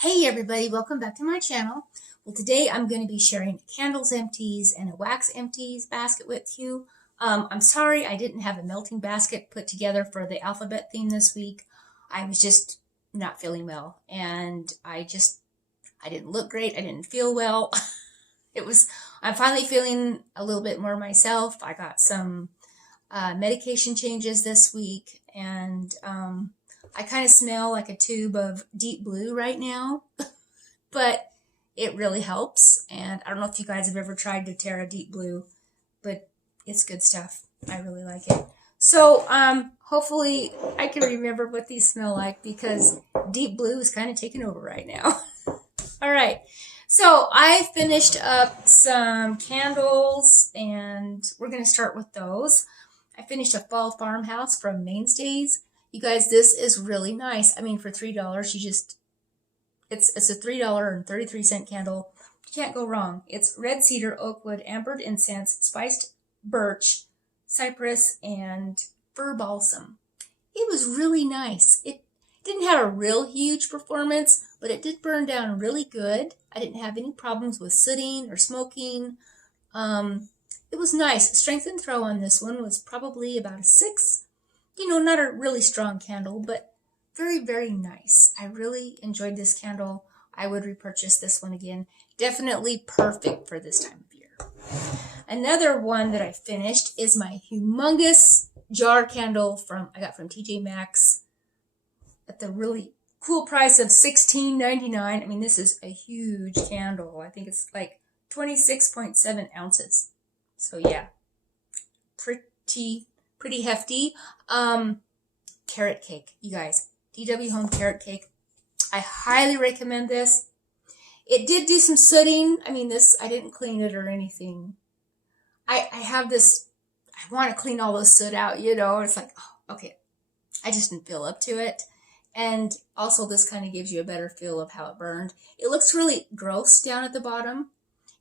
Hey everybody, welcome back to my channel. Well, today I'm going to be sharing a candles empties and a wax empties basket with you. I'm sorry I didn't have a melting basket put together for the alphabet theme this week. I was just not feeling well, and I didn't look great. I didn't feel well. I'm finally feeling a little bit more myself. I got some medication changes this week, and I kind of smell like a tube of deep blue right now, but it really helps. And I don't know if you guys have ever tried doTERRA deep blue, but it's good stuff. I really like it. So hopefully I can remember what these smell like, because deep blue is kind of taking over right now. All right. So I finished up some candles, and we're going to start with those. I finished a fall farmhouse from Mainstays. You guys, this is really nice. I mean, for $3, it's a $3.33 candle. You can't go wrong. It's red cedar, oak wood, ambered incense, spiced birch, cypress, and fir balsam. It was really nice. It didn't have a real huge performance, but it did burn down really good. I didn't have any problems with sooting or smoking. It was nice. Strength and throw on this one was probably about a 6. You know, not a really strong candle, but very, very nice. I really enjoyed this candle. I would repurchase this one again. Definitely perfect for this time of year. Another one that I finished is my humongous jar candle I got from TJ Maxx at the really cool price of $16.99. I mean, this is a huge candle. I think it's like 26.7 ounces. So yeah, pretty hefty. Carrot cake, you guys. DW Home carrot cake. I highly recommend this. It did do some sooting. I mean, I didn't clean it or anything. I have this, I want to clean all the soot out, you know. It's like, oh, okay. I just didn't feel up to it. And also this kind of gives you a better feel of how it burned. It looks really gross down at the bottom,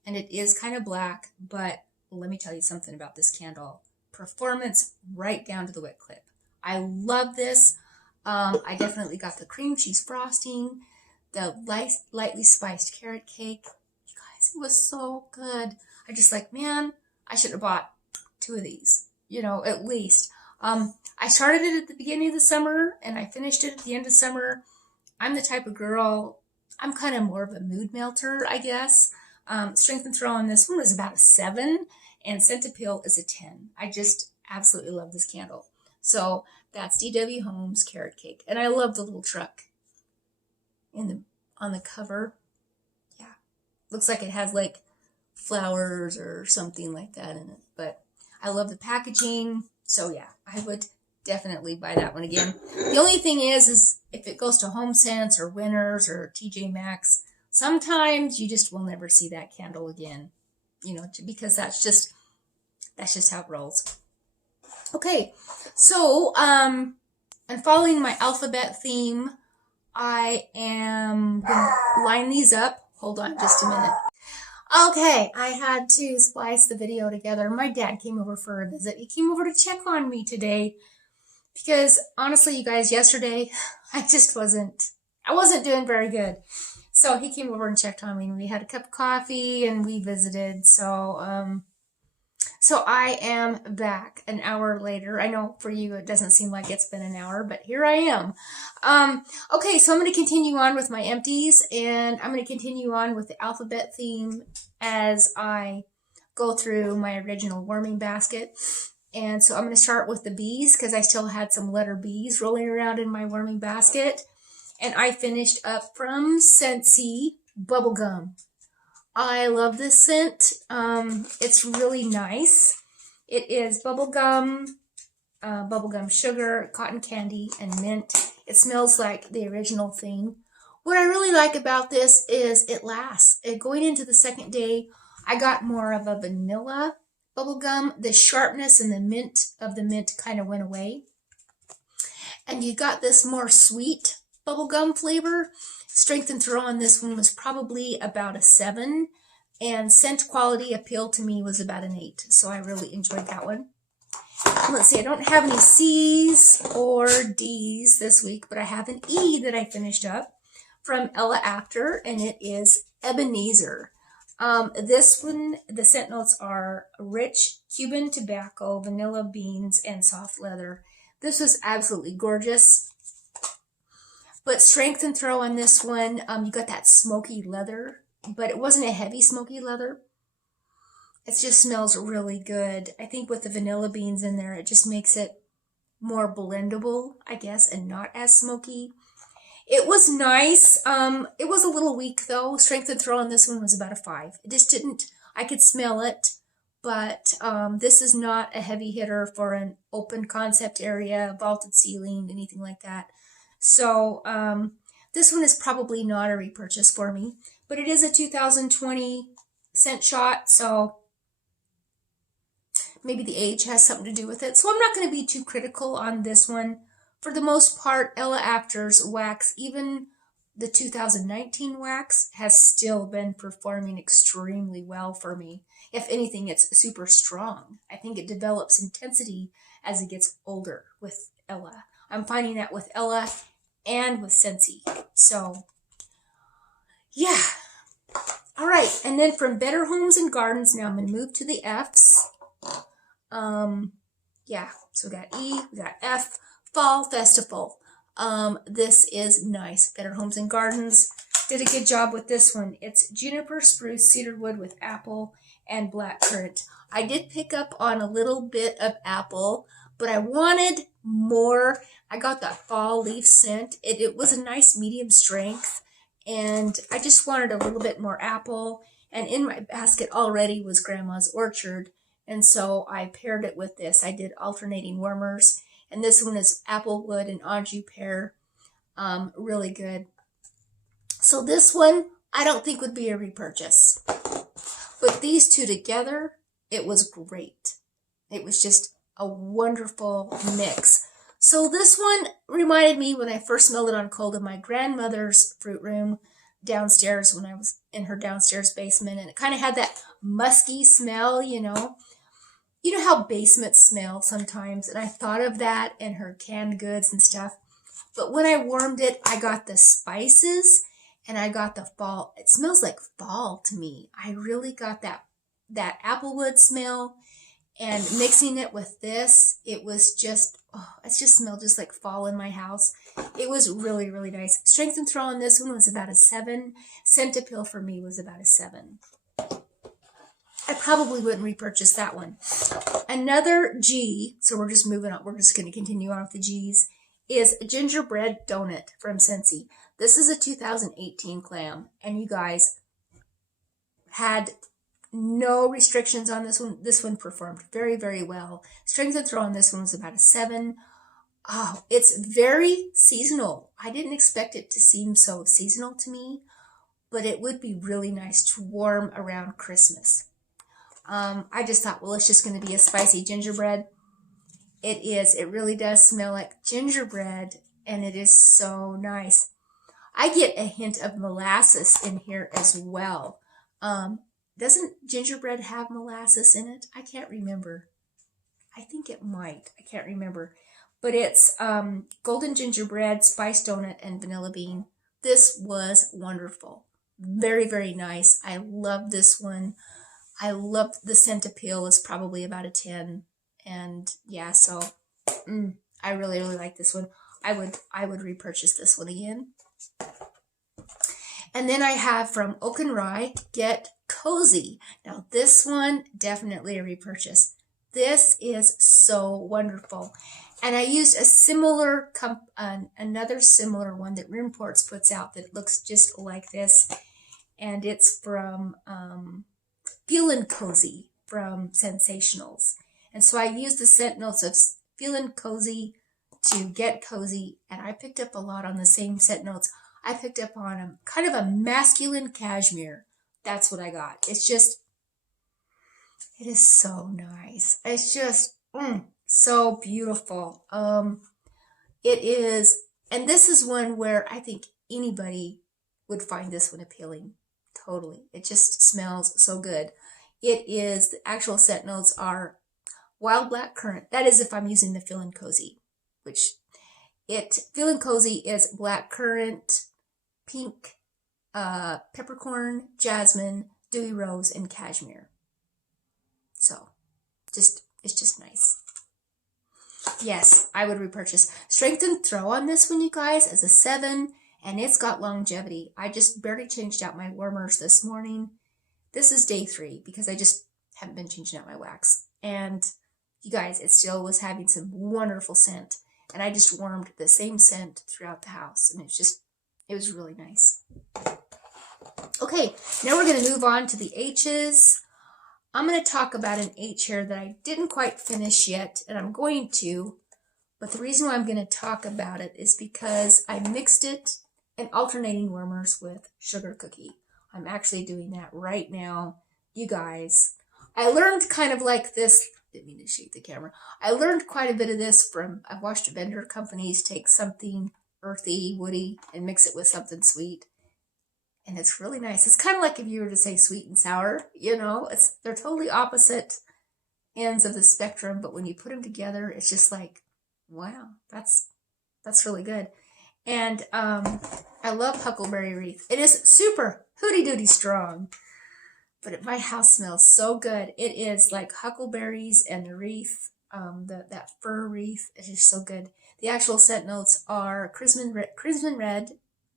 and it is kind of black, but let me tell you something about this candle. Performance right down to the wet clip. I love this. I definitely got the cream cheese frosting, the lightly spiced carrot cake. You guys, it was so good. I just like, man, I should have bought 2 of these, you know, at least. I started it at the beginning of the summer, and I finished it at the end of summer. I'm the type of girl, I'm kind of more of a mood melter, I guess. Strength and throw on this one was about a 7, and scent appeal is a 10. I just absolutely love this candle. So that's DW Home's carrot cake. And I love the little truck on the cover. Yeah. Looks like it has like flowers or something like that in it. But I love the packaging. So yeah, I would definitely buy that one again. The only thing is if it goes to HomeSense or Winners or TJ Maxx, sometimes you just will never see that candle again. You know, because that's just how it rolls. Okay, so I'm following my alphabet theme. I am going to line these up. Hold on just a minute. Okay, I had to splice the video together. My dad came over for a visit. He came over to check on me today because honestly, you guys, yesterday I wasn't doing very good. So he came over and checked on me, and we had a cup of coffee and we visited. So I am back an hour later. I know for you it doesn't seem like it's been an hour, but here I am. Okay, so I'm going to continue on with my empties, and I'm going to continue on with the alphabet theme as I go through my original warming basket. And so I'm going to start with the B's because I still had some letter B's rolling around in my warming basket. And I finished up from Scentsy Bubblegum. I love this scent. It's really nice. It is bubblegum sugar, cotton candy, and mint. It smells like the original thing. What I really like about this is it lasts. Going into the second day, I got more of a vanilla bubblegum. The sharpness and the mint kind of went away. And you got this more sweet bubblegum flavor. Strength and throw on this one was probably about a 7, and scent quality appeal to me was about an 8. So I really enjoyed that one. Let's see, I don't have any C's or D's this week, but I have an E that I finished up from Ella After, and it is Ebenezer. This one, the scent notes are rich Cuban tobacco, vanilla beans, and soft leather. This was absolutely gorgeous. But strength and throw on this one, you got that smoky leather, but it wasn't a heavy smoky leather. It just smells really good. I think with the vanilla beans in there, it just makes it more blendable, I guess, and not as smoky. It was nice. It was a little weak though. Strength and throw on this one was about a 5. It just didn't, I could smell it, but this is not a heavy hitter for an open concept area, vaulted ceiling, anything like that. So this one is probably not a repurchase for me, but it is a 2020 scent shot, so maybe the age has something to do with it. So I'm not going to be too critical on this one. For the most part, Ella After's wax, even the 2019 wax, has still been performing extremely well for me. If anything, it's super strong. I think it develops intensity as it gets older with Ella. I'm finding that with Ella and with Scentsy. So, yeah. All right, and then from Better Homes and Gardens, now I'm going to move to the F's. Yeah, so we got E, we got F. Fall Festival. This is nice. Better Homes and Gardens did a good job with this one. It's juniper, spruce, cedar wood with apple and blackcurrant. I did pick up on a little bit of apple, but I wanted more. I got that fall leaf scent. It was a nice medium strength, and I just wanted a little bit more apple. And in my basket already was Grandma's Orchard, and so I paired it with this. I did alternating warmers. And this one is applewood and anjou pear. Really good. So this one, I don't think would be a repurchase. But these two together, it was great. It was just a wonderful mix. So this one reminded me when I first smelled it on cold of my grandmother's fruit room downstairs when I was in her downstairs basement. And it kind of had that musky smell, you know. You know how basements smell sometimes, and I thought of that and her canned goods and stuff. But when I warmed it, I got the spices and I got the fall. It smells like fall to me. I really got that applewood smell, and mixing it with this, it was just, oh, it just smelled just like fall in my house. It was really, really nice. Strength and throw on this one was about a 7. Scent appeal for me was about a 7. I probably wouldn't repurchase that one. Another G, so we're just moving on. We're just going to continue on with the G's, is Gingerbread Donut from Scentsy. This is a 2018 clam, and you guys had no restrictions on this one. This one performed very, very well. Strength and throw on this one was about a 7. Oh, it's very seasonal. I didn't expect it to seem so seasonal to me, but it would be really nice to warm around Christmas. I just thought, well, it's just going to be a spicy gingerbread. It is. It really does smell like gingerbread, and it is so nice. I get a hint of molasses in here as well. Doesn't gingerbread have molasses in it? I can't remember. I think it might. I can't remember. But it's golden gingerbread, spiced donut, and vanilla bean. This was wonderful. Very, very nice. I love this one. I love the scent appeal is probably about a 10. And yeah, so I really, really like this one. I would repurchase this one again. And then I have from Oak and Rye, Get Cozy. Now this one, definitely a repurchase. This is so wonderful. And I used a similar, another similar one that Roomports puts out that looks just like this. And it's from Feelin' Cozy from Scentsationals. And so I used the scent notes of Feelin' Cozy to Get Cozy. And I picked up a lot on the same scent notes. I picked up on a kind of a masculine cashmere. That's what I got. It's just, it is so nice. It's just so beautiful. It is, and this is one where I think anybody would find this one appealing. Totally. It just smells so good. It is, the actual scent notes are wild black currant. That is if I'm using the Feelin' Cozy, which Feelin' Cozy is black currant, pink, peppercorn, jasmine, dewy rose, and cashmere. So, it's just nice. Yes, I would repurchase. Strength and throw on this one, you guys, is a 7, and it's got longevity. I just barely changed out my warmers this morning. This is day 3 because I just haven't been changing out my wax. And you guys, it still was having some wonderful scent. And I just warmed the same scent throughout the house. And it was really nice. Okay, now we're going to move on to the H's. I'm going to talk about an H here that I didn't quite finish yet, and I'm going to. But the reason why I'm going to talk about it is because I mixed it in alternating warmers with sugar cookie. I'm actually doing that right now, you guys. I learned kind of like this. Didn't mean to shake the camera. I learned quite a bit of this from, I've watched vendor companies take something earthy, woody, and mix it with something sweet. And it's really nice. It's kind of like if you were to say sweet and sour, you know, they're totally opposite ends of the spectrum. But when you put them together, it's just like, wow, that's really good. And I love huckleberry wreath. It is super hooty-dooty strong. But my house smells so good. It is like huckleberries and the wreath, that fir wreath. It is so good. The actual scent notes are crimson red,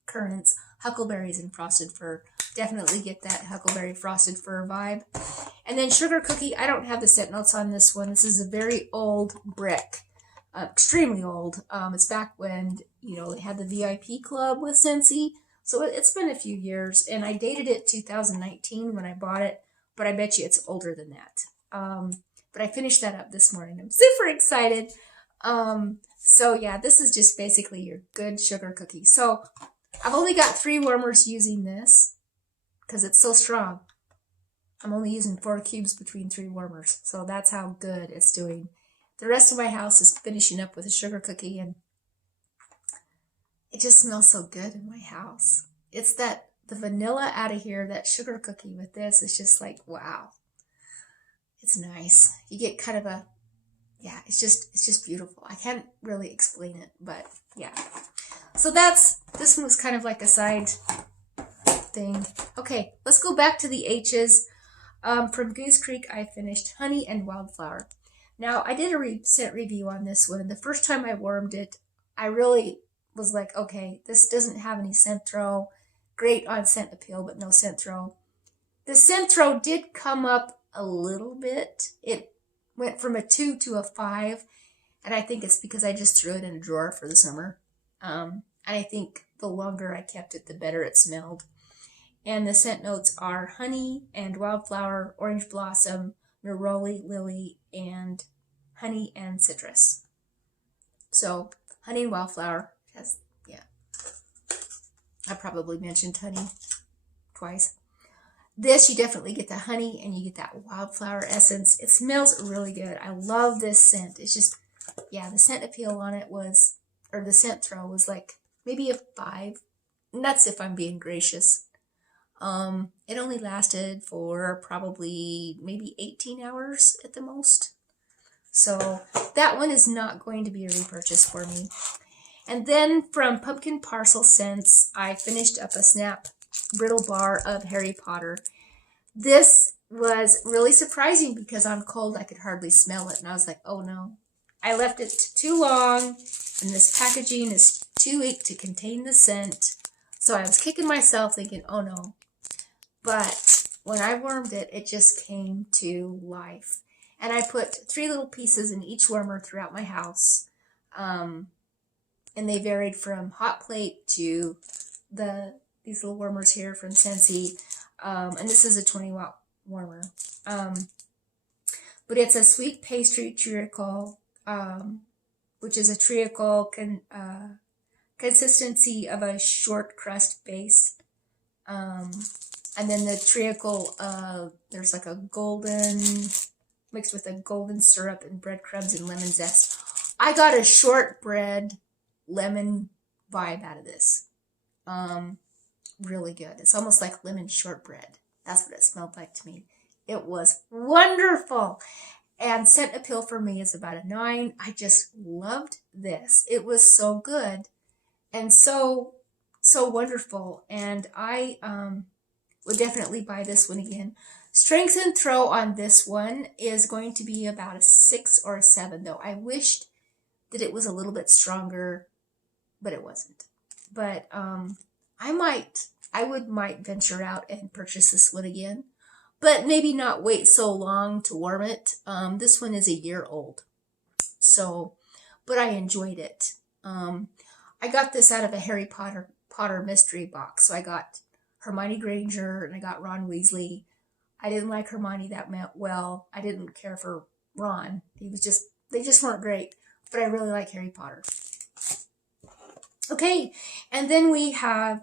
currants, huckleberries, and frosted fir. Definitely get that huckleberry frosted fir vibe. And then sugar cookie. I don't have the scent notes on this one. This is a very old brick. Extremely old. It's back when, you know, they had the VIP club with Scentsy. So it's been a few years, and I dated it 2019 when I bought it, but I bet you it's older than that. But I finished that up this morning. I'm super excited. So yeah, this is just basically your good sugar cookie. So I've only got 3 warmers using this because it's so strong. I'm only using 4 cubes between 3 warmers. So that's how good it's doing. The rest of my house is finishing up with a sugar cookie, and it just smells so good in my house. It's the vanilla out of here, that sugar cookie with this is just like, wow. It's nice. You get kind of yeah, it's just beautiful. I can't really explain it, but yeah. So this one was kind of like a side thing. Okay, let's go back to the H's. From Goose Creek, I finished Honey and Wildflower. Now, I did a scent review on this one, and the first time I warmed it, I really was like, okay, this doesn't have any scent throw. Great on scent appeal, but no scent throw. The scent throw did come up a little bit. It went from a 2 to a 5, and I think it's because I just threw it in a drawer for the summer. And I think the longer I kept it, the better it smelled. And the scent notes are honey and wildflower, orange blossom, neroli, lily, and honey and citrus. So honey and wildflower has, yeah. I probably mentioned honey twice. This, you definitely get the honey and you get that wildflower essence. It smells really good. I love this scent. It's just, yeah, the scent appeal on it was, or the scent throw was like maybe a 5. And that's if I'm being gracious. It only lasted for probably maybe 18 hours at the most. So that one is not going to be a repurchase for me. And then from Pumpkin Parcel Scents, I finished up a Snap Brittle Bar of Harry Potter. This was really surprising because on cold I could hardly smell it. And I was like, oh no. I left it too long, and this packaging is too weak to contain the scent. So I was kicking myself thinking, oh no. But when I warmed it, it just came to life. And I put 3 little pieces in each warmer throughout my house. And they varied from hot plate to these little warmers here from Scentsy. And this is a 20-watt warmer. But it's a sweet pastry treacle, which is a treacle consistency of a short crust base. And then the treacle, there's like a golden, mixed with a golden syrup and breadcrumbs and lemon zest. I got a shortbread lemon vibe out of this. Really good. It's almost like lemon shortbread. That's what it smelled like to me. It was wonderful. And scent appeal for me is about a 9. I just loved this. It was so good and so so wonderful. And I would definitely buy this one again. Strength and throw on this one is going to be about a 6 or a 7, though. I wished that it was a little bit stronger, but it wasn't. But I might venture out and purchase this one again, but maybe not wait so long to warm it. This one is a year old, so, but I enjoyed it. I got this out of a Harry Potter mystery box, so I got Hermione Granger and I got Ron Weasley. I didn't like Hermione that well. I didn't care for Ron. They just weren't great, but I really like Harry Potter. Okay, and then we have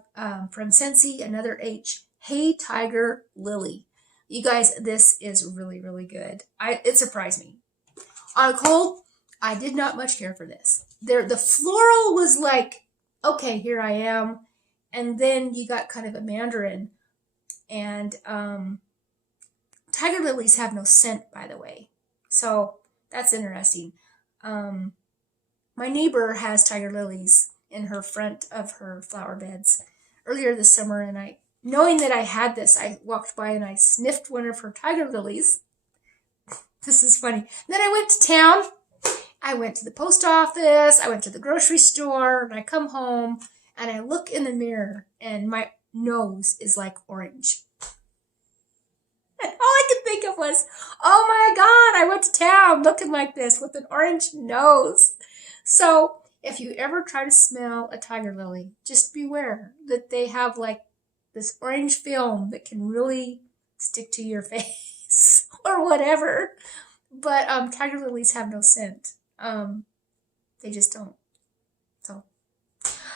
from Scentsy, another H, Hey Tiger Lily. You guys, this is really, really good. It surprised me. On a cold, I did not much care for this. The floral was like, okay, here I am. And then you got kind of a mandarin. And tiger lilies have no scent, by the way. So that's interesting. My neighbor has tiger lilies in her front of her flower beds earlier this summer, and knowing that I had this, I walked by and I sniffed one of her tiger lilies. This is funny. Then I went to town. I went to the post office. I went to the grocery store, and I come home and I look in the mirror and my nose is like orange. And all I could think of was, oh my God, I went to town looking like this with an orange nose. So if you ever try to smell a tiger lily, just beware that they have like this orange film that can really stick to your face or whatever. But tiger lilies have no scent. They just don't.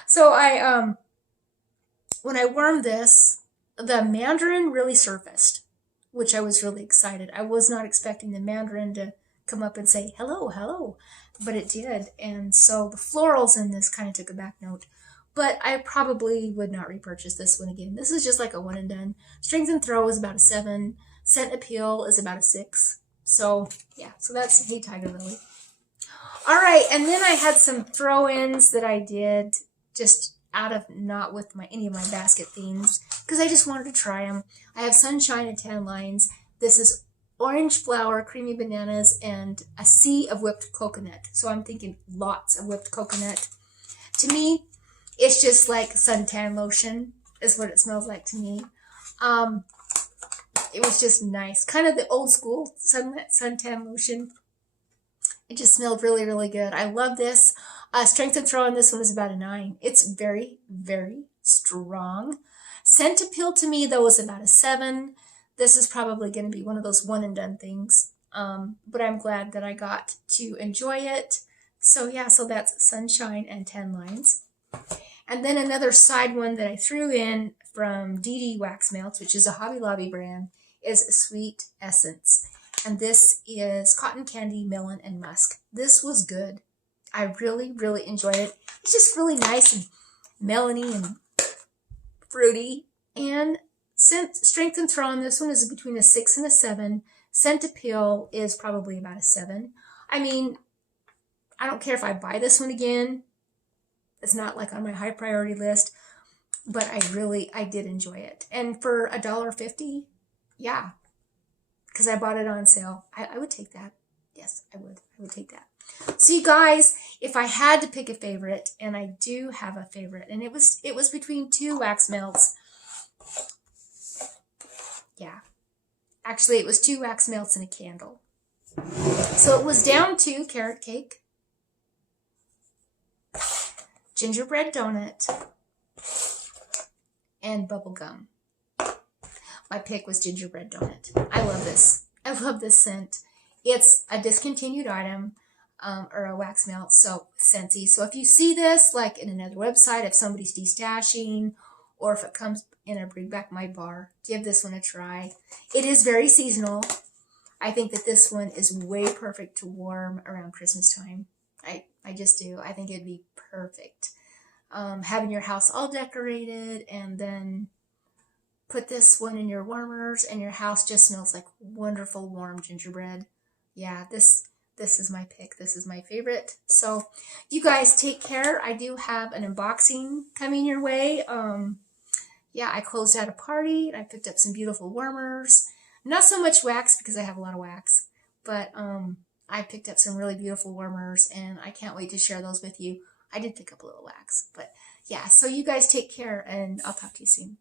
So I when I warmed this, the mandarin really surfaced, which I was really excited. I was not expecting the mandarin to come up and say hello, hello, but it did. And so the florals in this kind of took a back note. But I probably would not repurchase this one again. This is just like a one and done. Strength and throw is about a 7. Scent appeal is about a 6. So yeah, so that's Hey Tiger Lily. All right, and then I had some throw-ins that I did just out of not with any of my basket themes because I just wanted to try them. I have Sunshine and Tan Lines. This is Orange Flower, Creamy Bananas, and a sea of whipped coconut. So I'm thinking lots of whipped coconut. To me, it's just like suntan lotion is what it smells like to me. It was just nice. Kind of the old school suntan lotion. It just smelled really, really good. I love this. Strength and throw on this one is about a 9. It's very, very strong. Scent appeal to me, though, is about a 7. This is probably going to be one of those one and done things. But I'm glad that I got to enjoy it. So yeah, so that's Sunshine and Tan Lines. And then another side one that I threw in from DD Wax Melts, which is a Hobby Lobby brand, is Sweet Essence. And this is Cotton Candy, Melon, and Musk. This was good. I really, really enjoyed it. It's just really nice and melony and fruity. And strength and throw on this one is between a 6 and a 7. Scent appeal is probably about a 7. I mean, I don't care if I buy this one again. It's not like on my high priority list, but I did enjoy it. And for $1.50, yeah, because I bought it on sale. I would take that. Yes, I would take that. So you guys, if I had to pick a favorite, and I do have a favorite, and it was between 2 wax melts. Yeah. Actually, it was 2 wax melts and a candle. So it was down to carrot cake, gingerbread donut, and bubble gum. My pick was gingerbread donut. I love this. I love this scent. It's a discontinued item, or a wax melt, so Scentsy. So if you see this, like in another website, if somebody's destashing, or if it comes in a Bring Back My Bar, give this one a try. It is very seasonal. I think that this one is way perfect to warm around Christmas time. I just do. I think it'd be perfect. Having your house all decorated and then put this one in your warmers and your house just smells like wonderful warm gingerbread. Yeah, this this is my pick. This is my favorite. So you guys take care. I do have an unboxing coming your way. Yeah, I closed out a party. I picked up some beautiful warmers. Not so much wax because I have a lot of wax, but I picked up some really beautiful warmers and I can't wait to share those with you. I did pick up a little wax, but yeah, so you guys take care and I'll talk to you soon.